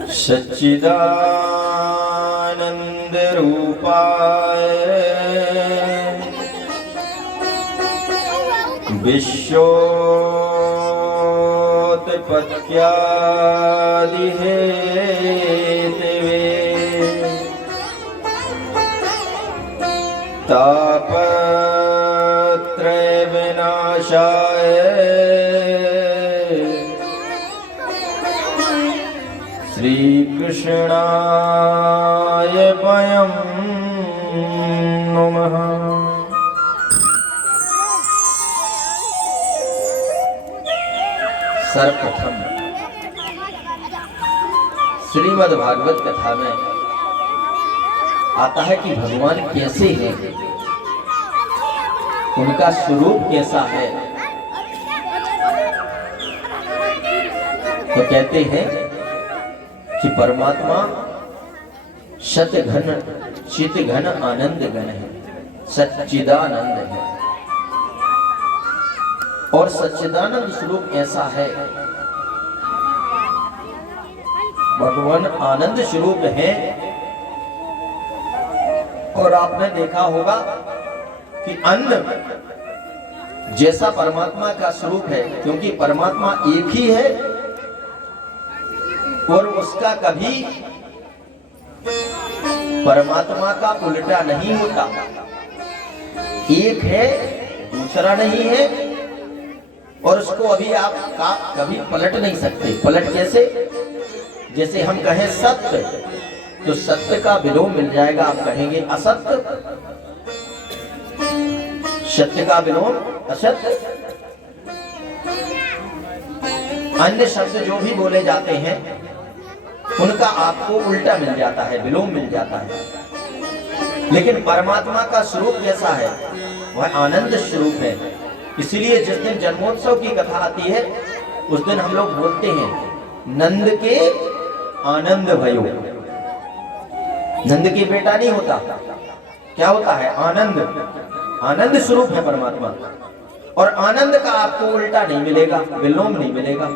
सच्चिदानंद रूपाय विश्वोत्पत्त्यादि Hathaway तापत्रय विनाशाय श्री कृष्णाय वयं नमः। सर्वप्रथम श्रीमद् भागवत कथा में आता है कि भगवान कैसे हैं, उनका स्वरूप कैसा है। तो कहते हैं कि परमात्मा सतघन चितघन आनंद घन है, सच्चिदानंद है। और सच्चिदानंद स्वरूप ऐसा है, भगवान आनंद स्वरूप है। और आपने देखा होगा कि अन्न जैसा परमात्मा का स्वरूप है, क्योंकि परमात्मा एक ही है और उसका कभी परमात्मा का उल्टा नहीं होता। एक है दूसरा नहीं है, और उसको अभी आप कभी पलट नहीं सकते। पलट कैसे? जैसे हम कहें सत्य, तो सत्य का विलोम मिल जाएगा, आप कहेंगे असत्य। सत्य का विलोम असत्य। अन्य शब्द जो भी बोले जाते हैं उनका आपको उल्टा मिल जाता है, विलोम मिल जाता है। लेकिन परमात्मा का स्वरूप कैसा है? वह आनंद स्वरूप है। इसलिए जिस दिन जन्मोत्सव की कथा आती है उस दिन हम लोग बोलते हैं नंद के आनंद भयो। नंद के बेटा नहीं होता, क्या होता है? आनंद। आनंद स्वरूप है परमात्मा। और आनंद का आपको उल्टा नहीं मिलेगा, विलोम नहीं मिलेगा।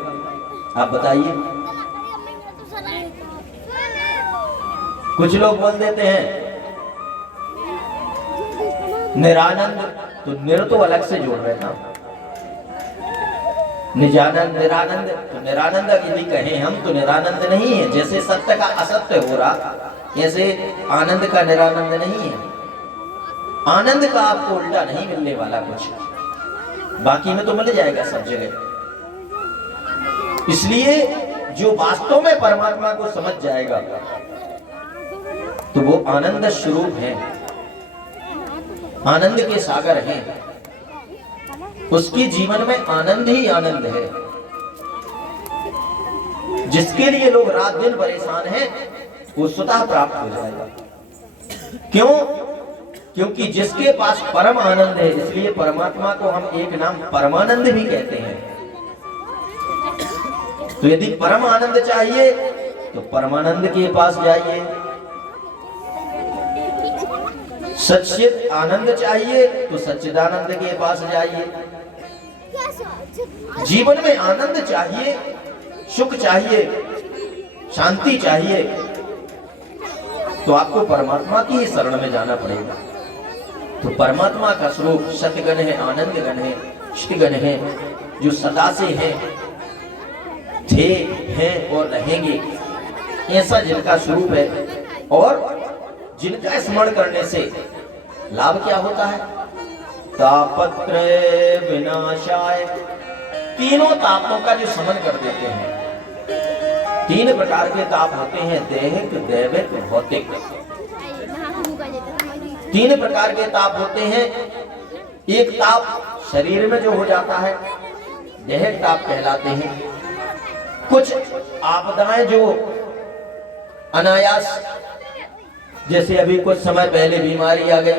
आप बताइए। कुछ लोग बोल देते हैं निरानंद, तो निर तो अलग से जोड़ रहे ना। निजानंद निरानंद, तो निरानंद यदि कहें हम तो निरानंद नहीं है। जैसे सत्य का असत्य हो रहा, ऐसे आनंद का निरानंद नहीं है। आनंद का आपको उल्टा नहीं मिलने वाला कुछ, बाकी में तो मिल जाएगा सब जगह। इसलिए जो वास्तव में परमात्मा को समझ जाएगा तो वो आनंद स्वरूप है, आनंद के सागर हैं। उसके जीवन में आनंद ही आनंद है। जिसके लिए लोग रात दिन परेशान हैं वो स्वतः प्राप्त हो जाएगा। क्यों? क्योंकि जिसके पास परम आनंद है, इसलिए परमात्मा को हम एक नाम परमानंद भी कहते हैं। तो यदि परम आनंद चाहिए तो परमानंद के पास जाइए। सच्चिद आनंद चाहिए तो सच्चिदानंद के पास जाइए। जीवन में आनंद चाहिए, सुख चाहिए, शांति चाहिए, तो आपको परमात्मा की ही शरण में जाना पड़ेगा। तो परमात्मा का स्वरूप सतगण है, आनंद गण है, चितगण है, जो सदा से हैं, थे, हैं और रहेंगे। ऐसा जिनका स्वरूप है और जिनका स्मरण करने से लाभ क्या होता है? तापत्रय विनाशाय। तीनों तापों का जो शमन कर देते हैं। तीन प्रकार के ताप होते हैं, दैहिक, दैविक, भौतिक। तीन प्रकार के ताप होते हैं। एक ताप शरीर में जो हो जाता है दैहिक ताप कहलाते हैं। कुछ आपदाएं जो अनायास, जैसे अभी कुछ समय पहले बीमारी आ गई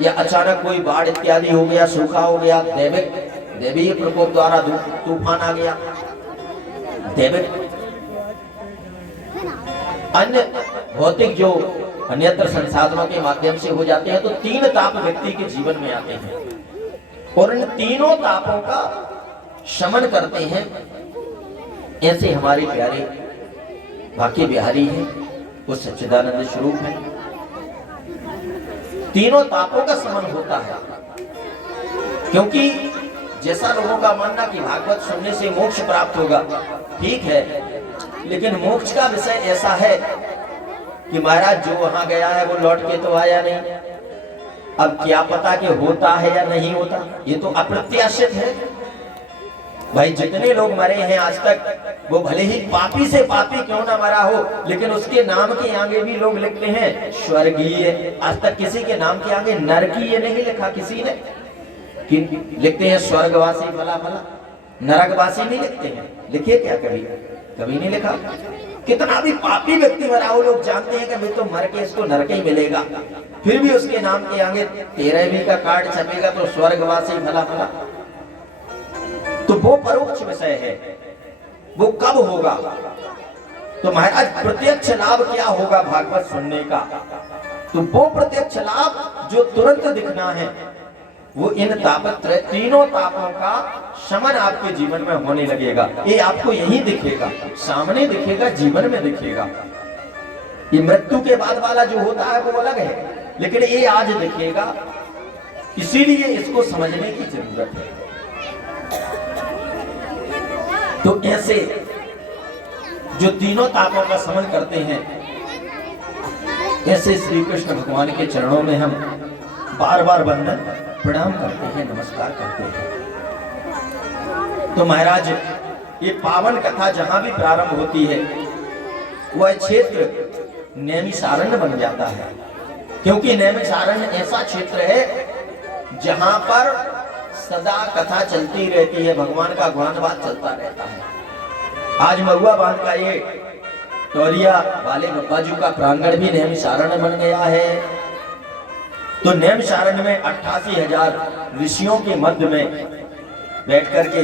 या अचानक कोई बाढ़ इत्यादि हो गया, सूखा हो गया, दैवीय प्रकोप द्वारा तूफान आ गया, दैविक। अन्य भौतिक जो अन्यत्र संसाधनों के माध्यम से हो जाते हैं। तो तीन ताप व्यक्ति के जीवन में आते हैं और इन तीनों तापों का शमन करते हैं। ऐसे हमारे प्यारे बाकी बिहारी है, वो सच्चिदानंद स्वरूप है। तीनों तापों का समन होता है, क्योंकि जैसा लोगों का मानना कि भागवत सुनने से मोक्ष प्राप्त होगा, ठीक है, लेकिन मोक्ष का विषय ऐसा है कि महाराज जो वहां गया है वो लौट के तो आया नहीं। अब क्या पता कि होता है या नहीं होता, ये तो अप्रत्याशित है। भाई जितने लोग मरे हैं आज तक, वो भले ही पापी से पापी क्यों ना मरा हो, लेकिन उसके नाम के आगे भी लोग लिखते हैं स्वर्गीय। आज तक किसी के नाम के आगे नरकीय नहीं लिखा किसी ने, कि लिखते हैं स्वर्गवासी फला फला, नरकवासी नहीं लिखते हैं। लिखे क्या कभी? कभी नहीं लिखा। कितना भी पापी व्यक्ति मरा हो, लोग जानते हैं कि भाई तो मर के इसको नरक ही मिलेगा, फिर भी उसके नाम के आगे 13वीं का कार्ड छपेगा तो स्वर्गवासी फला फला। तो वो परोक्ष विषय है, वो कब होगा? तो महाराज प्रत्यक्ष लाभ क्या होगा भागवत सुनने का? तो वो प्रत्यक्ष लाभ जो तुरंत दिखना है, वो इन तापत्रय तीनों तापों का शमन आपके जीवन में होने लगेगा। ये आपको यही दिखेगा, सामने दिखेगा, जीवन में दिखेगा। ये मृत्यु के बाद वाला जो होता है वो अलग है, लेकिन ये आज दिखेगा, इसीलिए इसको समझने की जरूरत है। तो ऐसे जो तीनों तापों का समन करते हैं, ऐसे श्री कृष्ण भगवान के चरणों में हम बार बार वंदन प्रणाम करते हैं, नमस्कार करते हैं। तो महाराज ये पावन कथा जहां भी प्रारंभ होती है, वह क्षेत्र नैमिषारण्य बन जाता है, क्योंकि नैमिषारण्य ऐसा क्षेत्र है जहां पर सदा कथा चलती रहती है, भगवान का गुणगान चलता रहता है। आज महुआ बांध का ये टोरिया वाले बाबा जी का प्रांगण भी नैमिषारण्य बन गया है। तो नैमिषारण्य में 88,000 ऋषियों के मध्य में बैठ करके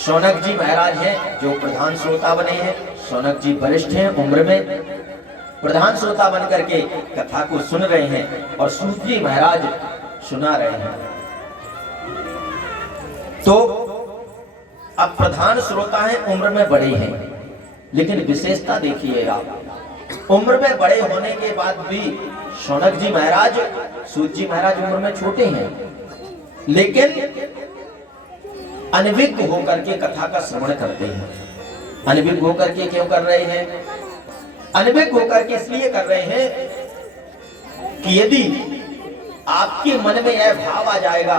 शौनक जी महाराज हैं जो प्रधान श्रोता बने हैं। शौनक जी वरिष्ठ हैं उम्र में, प्रधान श्रोता बन करके कथा को सुन रहे हैं और सूत जी महाराज सुना रहे हैं। तो अब प्रधान श्रोता हैं, उम्र में बड़े हैं, लेकिन विशेषता देखिए आप, उम्र में बड़े होने के बाद भी शौनक जी महाराज, सूत जी महाराज उम्र में छोटे हैं, लेकिन अनभिज्ञ होकर के कथा का श्रवण करते हैं। अनभिज्ञ होकर के क्यों कर रहे हैं? अनभिज्ञ होकर के इसलिए कर रहे हैं कि यदि आपके मन में यह भाव आ जाएगा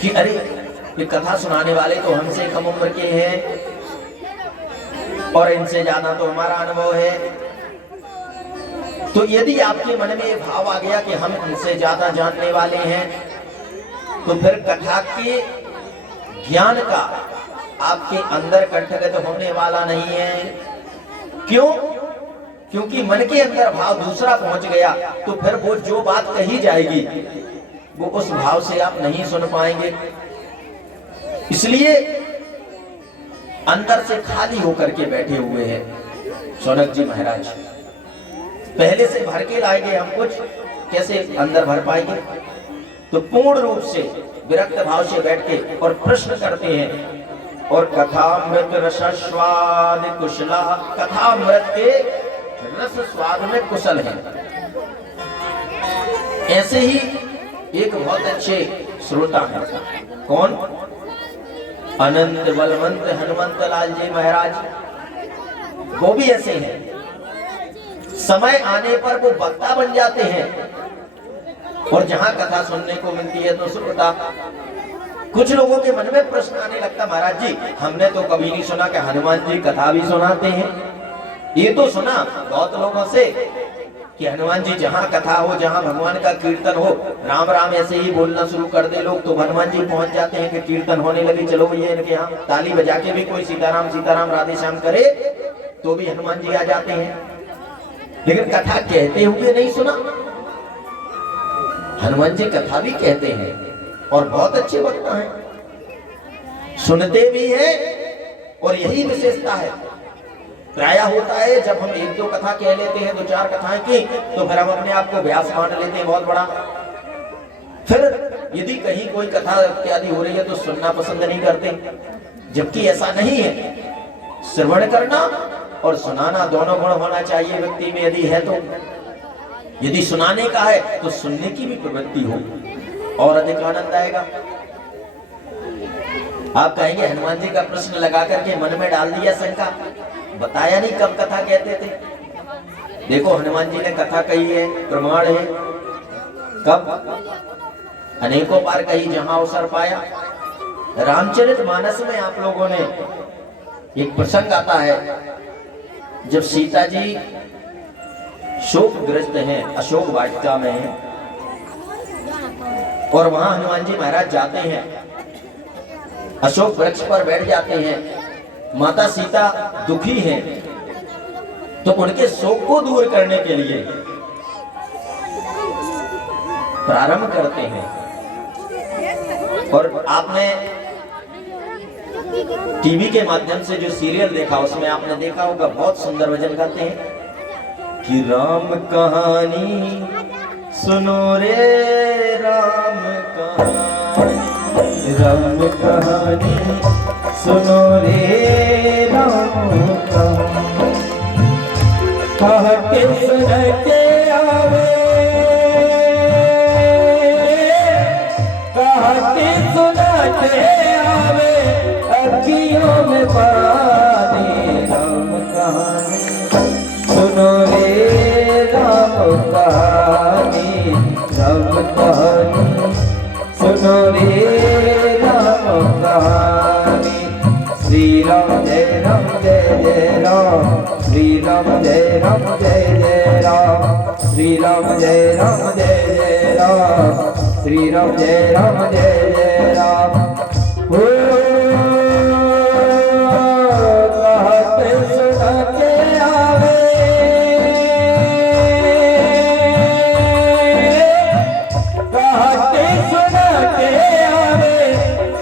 कि अरे ये कथा सुनाने वाले तो हमसे कम उम्र के हैं और इनसे ज्यादा तो हमारा अनुभव है, तो यदि आपके मन में ये भाव आ गया कि हम इनसे ज्यादा जानने वाले हैं, तो फिर कथा के ज्ञान का आपके अंदर कंठगत होने वाला नहीं है। क्यों? क्योंकि मन के अंदर भाव दूसरा पहुंच गया, तो फिर वो जो बात कही जाएगी वो उस भाव से आप नहीं सुन पाएंगे। इसलिए अंदर से खाली होकर के बैठे हुए हैं शौनक जी महाराज। पहले से भर के लाएंगे हम कुछ, कैसे अंदर भर पाएंगे? तो पूर्ण रूप से विरक्त भाव से बैठ के और प्रश्न करते हैं। और कथामृत रसस्वाद कुशला, कथामृत के रस स्वाद में कुशल है। ऐसे ही एक बहुत अच्छे श्रोता है, कौन? अनंत बलवंत हनुमंत लाल जी महाराज, वो भी ऐसे हैं। समय आने पर वो वक्ता बन जाते हैं, और जहां कथा सुनने को मिलती है तो श्रोता। कुछ लोगों के मन में प्रश्न आने लगता, महाराज जी हमने तो कभी नहीं सुना कि हनुमान जी कथा भी सुनाते हैं। ये तो सुना बहुत लोगों से कि हनुमान जी जहां कथा हो, जहां भगवान का कीर्तन हो, राम राम ऐसे ही बोलना शुरू कर दे लोग, तो हनुमान जी पहुंच जाते हैं कि कीर्तन होने लगी, चलो भैया इनके यहाँ ताली बजा के भी कोई सीताराम सीताराम राधे श्याम करे तो भी हनुमान जी आ जाते हैं। लेकिन कथा कहते हुए नहीं सुना। हनुमान जी कथा भी कहते हैं और बहुत अच्छे वक्ता हैं, सुनते भी हैं, और यही विशेषता है। प्रायः होता है जब हम एक दो कथा कह लेते हैं, दो चार कथाएं की, तो फिर हम अपने आप को व्यास मान लेते हैं बहुत बड़ा। फिर यदि कहीं कोई कथा इत्यादि हो रही है तो सुनना पसंद नहीं करते, जबकि ऐसा नहीं है। श्रवण करना और सुनाना दोनों गुण होना चाहिए व्यक्ति में, यदि है तो। यदि सुनाने का है तो सुनने की भी प्रवृत्ति हो और अधिक आनंद आएगा। आप कहेंगे हनुमान जी का प्रश्न लगा करके मन में डाल दिया शंका, बताया नहीं कब कथा कहते थे। देखो हनुमान जी ने कथा कही है, प्रमाण है। कब? अनेकों बार कही जहां अवसर पाया। रामचरितमानस में आप लोगों ने एक प्रसंग आता है, जब सीता जी शोकग्रस्त हैं, अशोक वाटिका में हैं, और वहां हनुमान जी महाराज जाते हैं, अशोक वृक्ष पर बैठ जाते हैं। माता सीता दुखी हैं, तो उनके शोक को दूर करने के लिए प्रारंभ करते हैं। और आपने टीवी के माध्यम से जो सीरियल देखा उसमें आपने देखा होगा, बहुत सुंदर भजन गाते हैं कि राम कहानी सुनो रे राम कहानी, राम कहानी सुनो रे राम कहानी, कह के सुनते आवे, कह के सुनते आवे अखियों में पानी, राम कहानी सुनो रे राम कहानी, राम कहानी सुनो रे राम कहानी। श्री राम जय राम जय जय राम, श्री राम जय राम जय जय राम, श्री राम जय राम जय जय राम, श्री राम जय राम जय जय राम।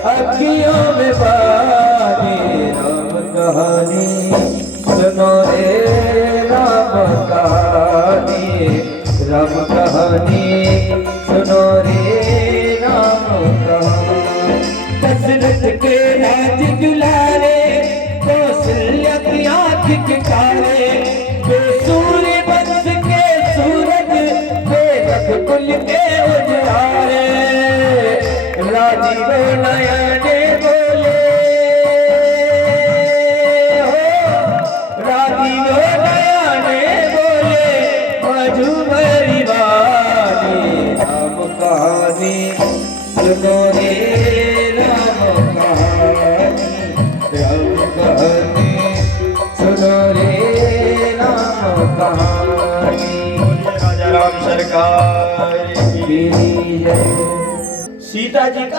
अखियों में पानी, राम कहानी सुनो रे राम कहानी, राम कहानी सुनो रे राम कहानी। दशरथ के राज दुलारे, कौशल्या की आँख के तारे, सूर्य वंश के सूरज, मेघ कुल के उजियारे, राजीव नयने बोले हो, राजीव नयने बोले मधुमरी वाली, राम कहानी सुनो रे राम कहानी, राम कहानी सुनो रे राम कहानी। राजा राम सरकार की जय। सीता जी का